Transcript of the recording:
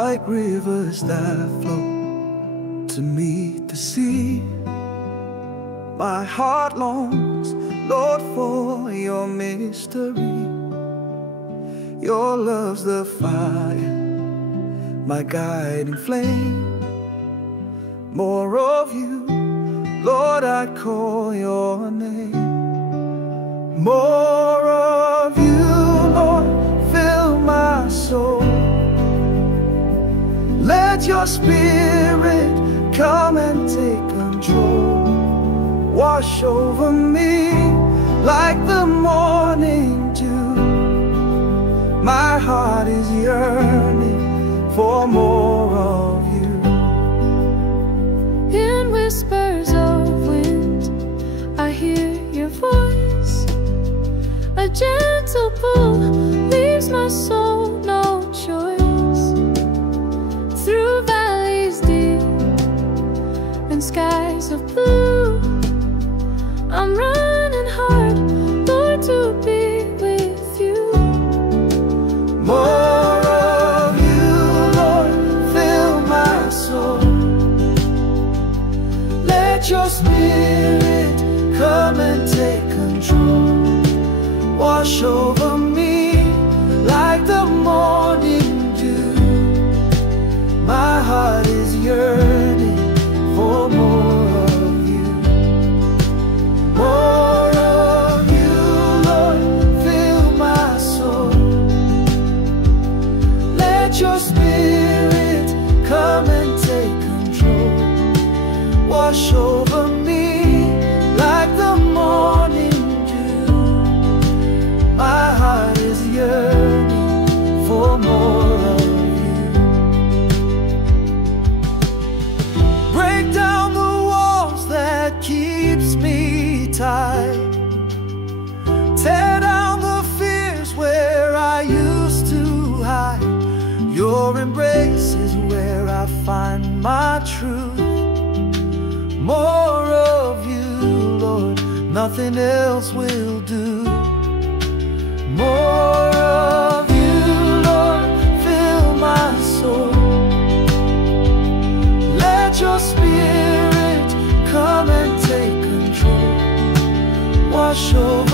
like rivers that flow to meet the sea. My heart longs, Lord, for your mystery. Your love's the fire, my guiding flame. More of you, Lord, I call your name. More of you, Lord, fill my soul. Let your spirit come and take control. Wash over me like the morning dew. My heart is yearning for more of you. In whispers of wind, I hear your voice. A gentle pull leaves my soul no choice. Through valleys deep and skies of blue, I'm running hard, Lord, to be with you. More of you, Lord, fill my soul. Let your spirit come and take control. Wash over me like the morning dew. My heart is yearning for more of you. More of you, Lord, fill my soul. Let your spirit come and take control. Wash over me like the morning dew. My heart is yearning for more of you. Break down the walls that keeps me tied. Tear down the fears where I used to hide. Your embrace is where I find my truth. More of you, Lord, nothing else will do. More of you, Lord, fill my soul. Let your spirit come and take control. Wash over